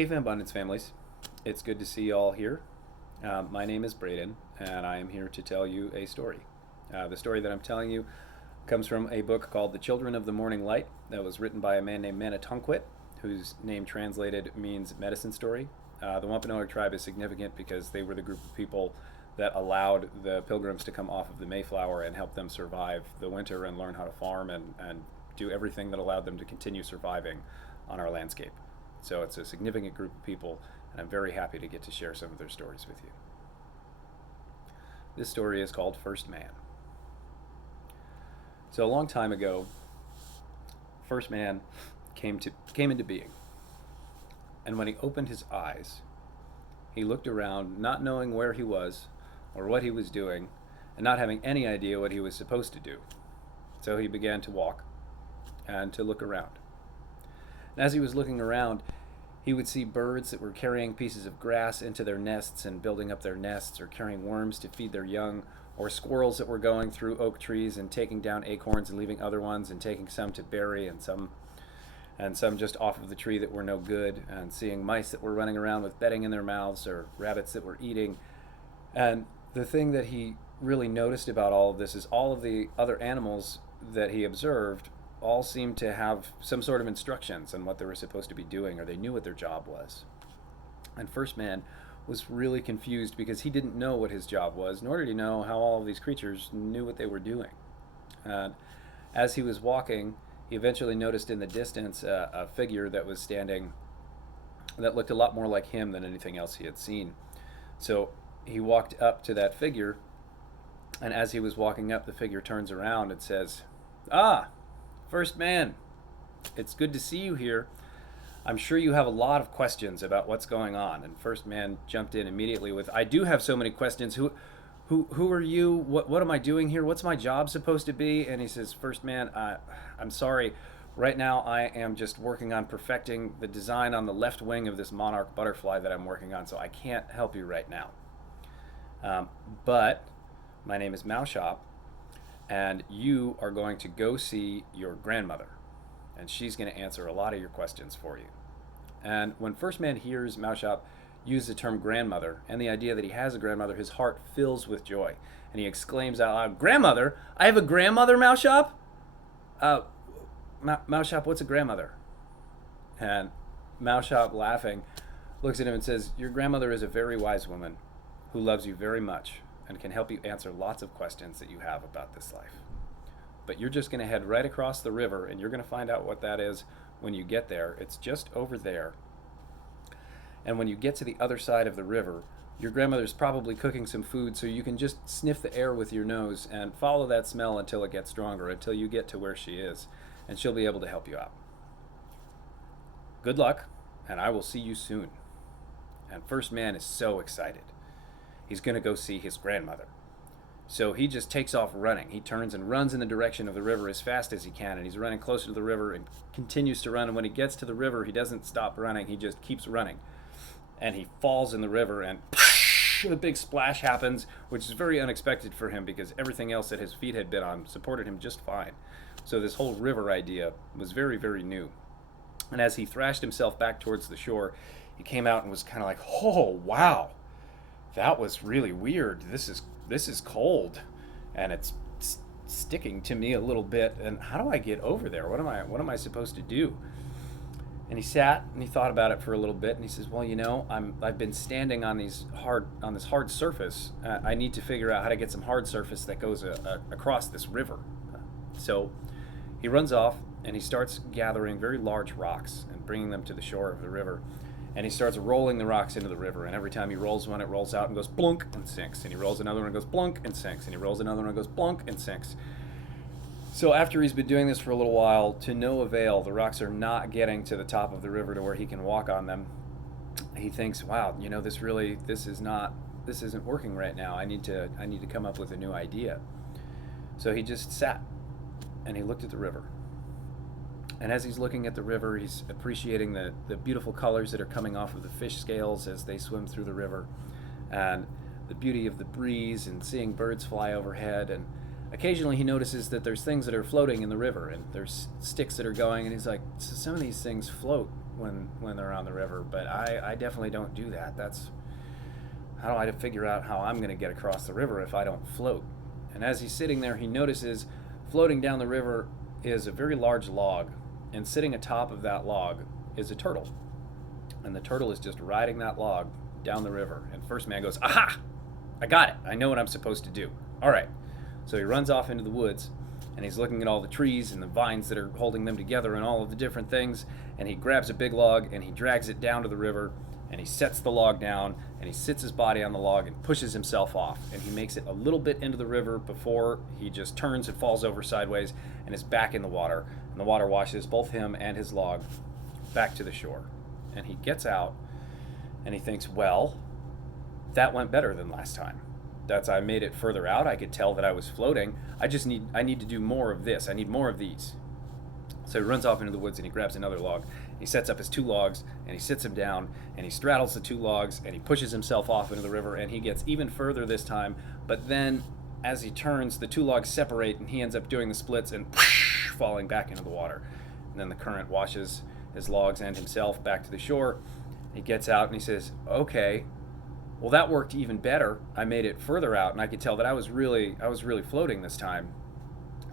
Hey FamBundance families, it's good to see you all here. My name is Braden, and I am here to tell you a story. The story that I'm telling you comes from a book called The Children of the Morning Light that was written by a man named Manitonquit, whose name translated means medicine story. The Wampanoag tribe is significant because they were the group of people that allowed the pilgrims to come off of the Mayflower and help them survive the winter and learn how to farm and do everything that allowed them to continue surviving on our landscape. So it's a significant group of people, and I'm very happy to get to share some of their stories with you. This story is called First Man. So a long time ago, First Man came into being. And when he opened his eyes, he looked around, not knowing where he was or what he was doing, and not having any idea what he was supposed to do. So he began to walk and to look around. And as he was looking around, he would see birds that were carrying pieces of grass into their nests and building up their nests, or carrying worms to feed their young, or squirrels that were going through oak trees and taking down acorns and leaving other ones and taking some to bury, and some just off of the tree that were no good, and seeing mice that were running around with bedding in their mouths, or rabbits that were eating. And the thing that he really noticed about all of this is all of the other animals that he observed all seemed to have some sort of instructions on what they were supposed to be doing, or they knew what their job was. And First Man was really confused because he didn't know what his job was, nor did he know how all of these creatures knew what they were doing. And as he was walking, he eventually noticed in the distance a figure that was standing that looked a lot more like him than anything else he had seen. So he walked up to that figure, and as he was walking up, the figure turns around and says, "Ah, First Man, it's good to see you here. I'm sure you have a lot of questions about what's going on." And First Man jumped in immediately with, "I do have so many questions. Who are you? What am I doing here? What's my job supposed to be?" And he says, "First Man, I'm sorry. Right now I am just working on perfecting the design on the left wing of this monarch butterfly that I'm working on, so I can't help you right now. But my name is Moushop, and you are going to go see your grandmother, and she's going to answer a lot of your questions for you." And when First Man hears Moushop use the term grandmother and the idea that he has a grandmother, his heart fills with joy, and he exclaims out loud, "Grandmother? I have a grandmother, Moushop? Moushop, what's a grandmother?" And Moushop, laughing, looks at him and says, "Your grandmother is a very wise woman who loves you very much and can help you answer lots of questions that you have about this life. But you're just going to head right across the river, and you're going to find out what that is when you get there. It's just over there. And when you get to the other side of the river, your grandmother's probably cooking some food, so you can just sniff the air with your nose and follow that smell until it gets stronger, until you get to where she is, and she'll be able to help you out. Good luck, and I will see you soon." And First Man is so excited. He's going to go see his grandmother. So he just takes off running. He turns and runs in the direction of the river as fast as he can, and he's running closer to the river and continues to run. And when he gets to the river, he doesn't stop running. He just keeps running. And he falls in the river, and a big splash happens, which is very unexpected for him because everything else that his feet had been on supported him just fine. So this whole river idea was very, very new. And as he thrashed himself back towards the shore, he came out and was kind of like, "Oh, wow. That was really weird. This is cold, and it's sticking to me a little bit. And how do I get over there? What am I supposed to do?" And he sat and he thought about it for a little bit, and he says, "Well, I've been standing on this hard surface. I need to figure out how to get some hard surface that goes across this river." So he runs off and he starts gathering very large rocks and bringing them to the shore of the river. And he starts rolling the rocks into the river, and every time he rolls one, it rolls out and goes blunk and sinks. And he rolls another one and goes blunk and sinks. And he rolls another one and goes blunk and sinks. So after he's been doing this for a little while, to no avail, the rocks are not getting to the top of the river to where he can walk on them. He thinks, "Wow, this isn't working right now. I need to come up with a new idea." So he just sat and he looked at the river. And as he's looking at the river, he's appreciating the beautiful colors that are coming off of the fish scales as they swim through the river, and the beauty of the breeze, and seeing birds fly overhead. And occasionally he notices that there's things that are floating in the river, and there's sticks that are going, and he's like, so some of these things float when they're on the river, but I definitely don't do that. How do I figure out how I'm going to get across the river if I don't float? And as he's sitting there, he notices floating down the river is a very large log, and sitting atop of that log is a turtle. And the turtle is just riding that log down the river. And First Man goes, aha! I got it. I know what I'm supposed to do. All right. So he runs off into the woods, and he's looking at all the trees and the vines that are holding them together and all of the different things, and he grabs a big log and he drags it down to the river, and he sets the log down, and he sits his body on the log and pushes himself off, and he makes it a little bit into the river before he just turns and falls over sideways and is back in the water, and the water washes both him and his log back to the shore. And he gets out and he thinks, well, that went better than last time. I made it further out. I could tell that I was floating. I need to do more of this. I need more of these. So he runs off into the woods and he grabs another log. He sets up his 2 logs and he sits them down and he straddles the 2 logs and he pushes himself off into the river, and he gets even further this time. But then as he turns, the 2 logs separate and he ends up doing the splits and falling back into the water. And then the current washes his logs and himself back to the shore. He gets out and he says, okay, well, that worked even better. I made it further out, and I could tell that I was really floating this time.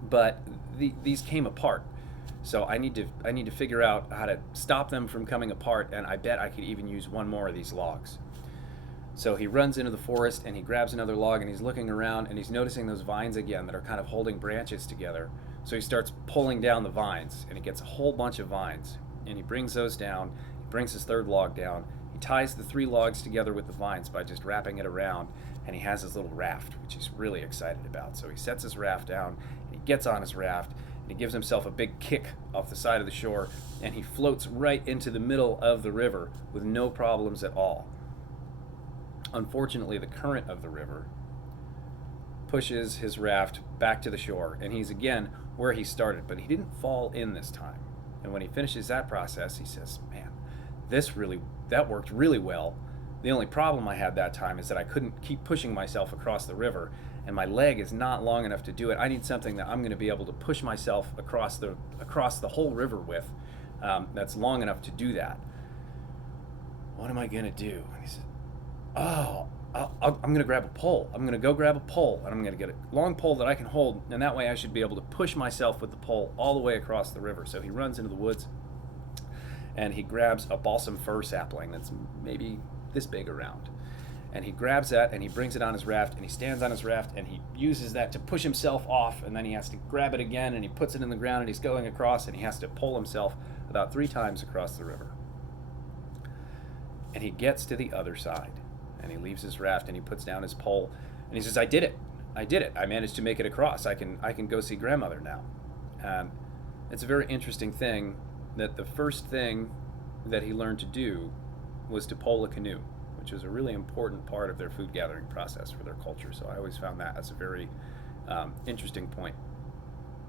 But these came apart, so I need to figure out how to stop them from coming apart. And I bet I could even use one more of these logs. So he runs into the forest and he grabs another log and he's looking around and he's noticing those vines again that are kind of holding branches together. So he starts pulling down the vines, and he gets a whole bunch of vines, and he brings those down. He brings his 3rd log down. Ties the 3 logs together with the vines by just wrapping it around, and he has his little raft, which he's really excited about. So he sets his raft down, and he gets on his raft, and he gives himself a big kick off the side of the shore, and he floats right into the middle of the river with no problems at all. Unfortunately, the current of the river pushes his raft back to the shore, and he's again where he started, but he didn't fall in this time. And when he finishes that process, he says, man, that worked really well. The only problem I had that time is that I couldn't keep pushing myself across the river, and my leg is not long enough to do it. I need something that I'm going to be able to push myself across the whole river with, that's long enough to do that. What am I going to do? And he said, oh, I'm going to grab a pole. I'm going to go grab a pole, and I'm going to get a long pole that I can hold, and that way I should be able to push myself with the pole all the way across the river. So he runs into the woods, and he grabs a balsam fir sapling that's maybe this big around. And he grabs that and he brings it on his raft, and he stands on his raft and he uses that to push himself off, and then he has to grab it again and he puts it in the ground and he's going across, and he has to pull himself about 3 times across the river. And he gets to the other side and he leaves his raft and he puts down his pole and he says, I did it. I managed to make it across. I can go see grandmother now. And it's a very interesting thing that the first thing that he learned to do was to pole a canoe, which was a really important part of their food gathering process for their culture. So I always found that as a very interesting point.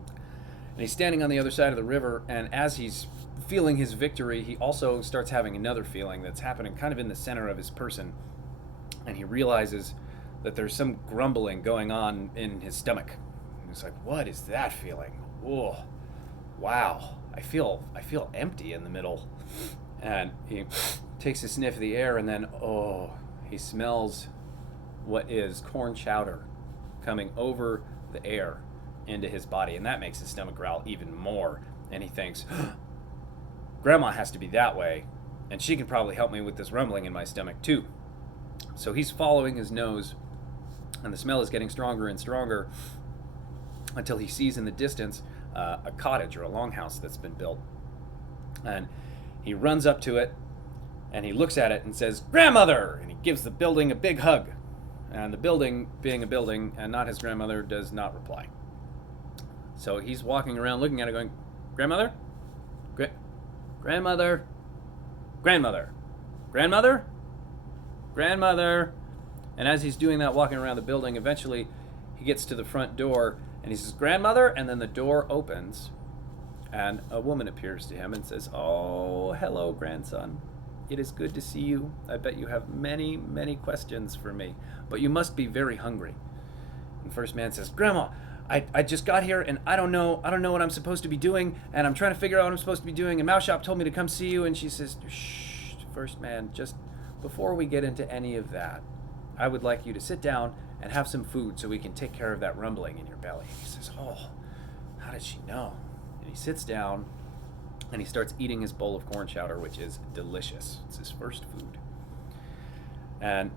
And he's standing on the other side of the river, and as he's feeling his victory, he also starts having another feeling that's happening kind of in the center of his person. And he realizes that there's some grumbling going on in his stomach. And he's like, what is that feeling? Oh, wow. I feel empty in the middle. And he takes a sniff of the air, and then, he smells what is corn chowder coming over the air into his body, and that makes his stomach growl even more. And he thinks, Grandma has to be that way, and she can probably help me with this rumbling in my stomach too. So he's following his nose, and the smell is getting stronger and stronger until he sees in the distance a cottage or a longhouse that's been built. And he runs up to it, and he looks at it and says, Grandmother! And he gives the building a big hug. And the building, being a building and not his grandmother, does not reply. So he's walking around looking at it going, Grandmother? Grandmother? Grandmother? Grandmother? Grandmother? And as he's doing that, walking around the building, eventually he gets to the front door and he says, Grandmother? And then the door opens and a woman appears to him and says, Oh, hello, grandson. It is good to see you. I bet you have many, many questions for me, but you must be very hungry. And First Man says, Grandma, I just got here and I don't know what I'm supposed to be doing, and I'm trying to figure out what I'm supposed to be doing, and Mouse Shop told me to come see you. And she says, shh, First Man, just before we get into any of that, I would like you to sit down and have some food so we can take care of that rumbling in your belly. And he says, oh, how did she know? And he sits down and he starts eating his bowl of corn chowder, which is delicious. It's his first food. And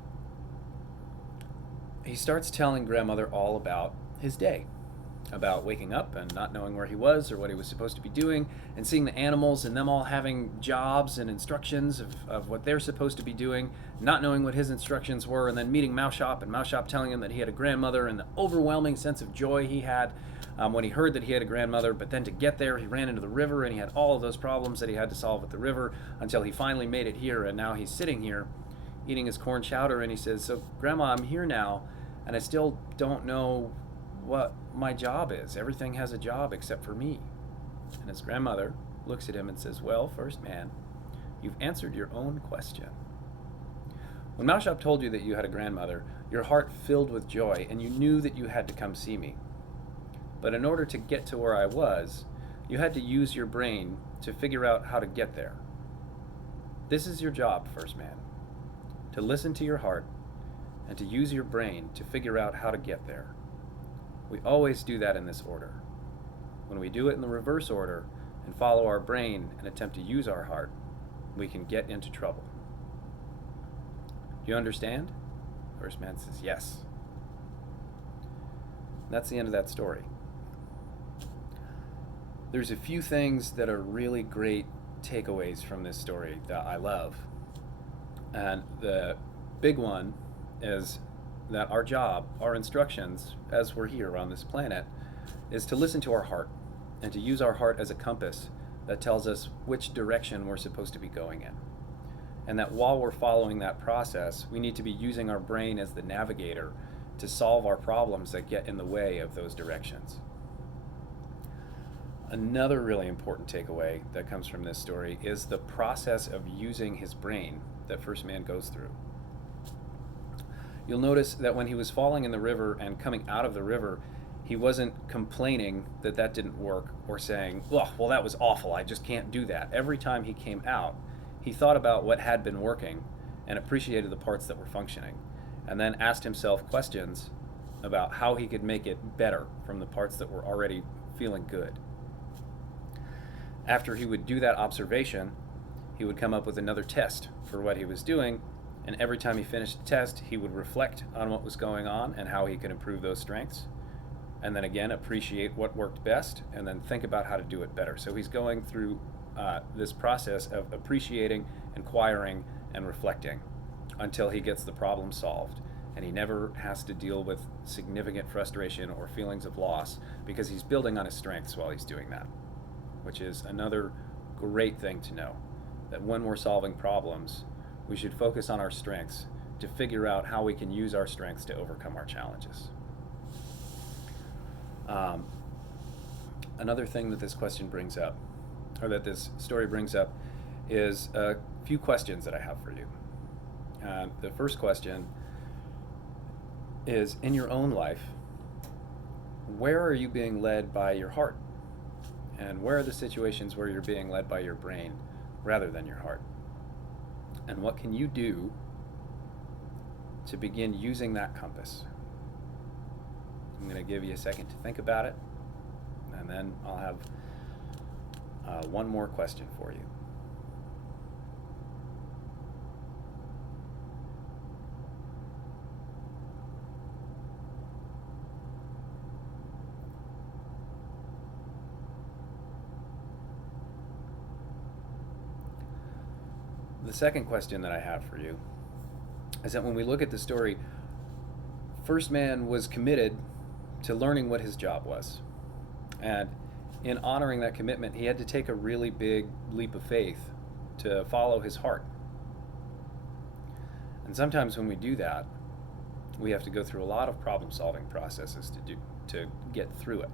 he starts telling grandmother all about his day, about waking up and not knowing where he was or what he was supposed to be doing, and seeing the animals and them all having jobs and instructions of what they're supposed to be doing, not knowing what his instructions were, and then meeting Mouse Shop, and Mouse Shop telling him that he had a grandmother, and the overwhelming sense of joy he had when he heard that he had a grandmother. But then to get there, he ran into the river, and he had all of those problems that he had to solve with the river until he finally made it here, and now he's sitting here eating his corn chowder, and he says, so Grandma, I'm here now, and I still don't know what my job is. Everything has a job except for me. And his grandmother looks at him and says, well, First Man, you've answered your own question. When Mouse Shop told you that you had a grandmother, your heart filled with joy, and you knew that you had to come see me. But in order to get to where I was, you had to use your brain to figure out how to get there. This is your job, First Man, to listen to your heart and to use your brain to figure out how to get there. We always do that in this order. When we do it in the reverse order and follow our brain and attempt to use our heart, we can get into trouble. Do you understand? First Man says, yes. That's the end of that story. There's a few things that are really great takeaways from this story that I love. And the big one is that our job, our instructions, as we're here on this planet, is to listen to our heart and to use our heart as a compass that tells us which direction we're supposed to be going in. And that while we're following that process, we need to be using our brain as the navigator to solve our problems that get in the way of those directions. Another really important takeaway that comes from this story is the process of using his brain that First Man goes through. You'll notice that when he was falling in the river and coming out of the river, he wasn't complaining that that didn't work or saying, oh, well, that was awful, I just can't do that. Every time he came out, he thought about what had been working and appreciated the parts that were functioning, and then asked himself questions about how he could make it better from the parts that were already feeling good. After he would do that observation, he would come up with another test for what he was doing, and every time he finished the test, he would reflect on what was going on and how he could improve those strengths, and then again appreciate what worked best, and then think about how to do it better. So he's going through this process of appreciating, inquiring, and reflecting until he gets the problem solved, and he never has to deal with significant frustration or feelings of loss because he's building on his strengths while he's doing that, which is another great thing to know, that when we're solving problems, we should focus on our strengths to figure out how we can use our strengths to overcome our challenges. Another thing that this question brings up, or that this story brings up, is a few questions that I have for you. The first question is, in your own life, where are you being led by your heart? And where are the situations where you're being led by your brain rather than your heart? And what can you do to begin using that compass? I'm going to give you a second to think about it, and then I'll have one more question for you. The second question that I have for you is that when we look at the story, First Man was committed to learning what his job was. And in honoring that commitment, he had to take a really big leap of faith to follow his heart. And sometimes when we do that, we have to go through a lot of problem-solving processes to get through it.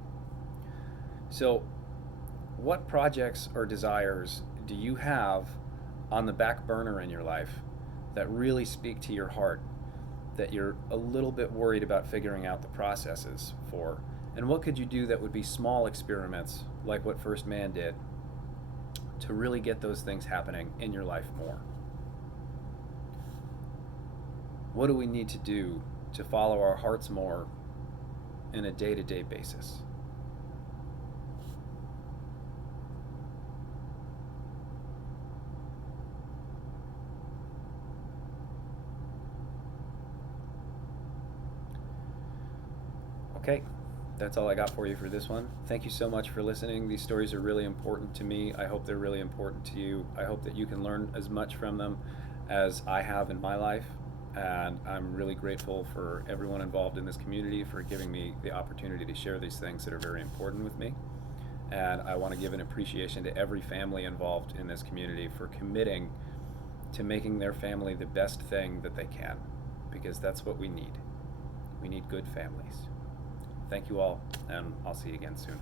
So, what projects or desires do you have on the back burner in your life that really speak to your heart, that you're a little bit worried about figuring out the processes for, And what could you do that would be small experiments, like what First Man did, to really get those things happening in your life more? What do we need to do to follow our hearts more in a day-to-day basis? Okay, that's all I got for you for this one. Thank you so much for listening. These stories are really important to me. I hope they're really important to you. I hope that you can learn as much from them as I have in my life. And I'm really grateful for everyone involved in this community for giving me the opportunity to share these things that are very important with me. And I want to give an appreciation to every family involved in this community for committing to making their family the best thing that they can, because that's what we need. We need good families. Thank you all, and I'll see you again soon.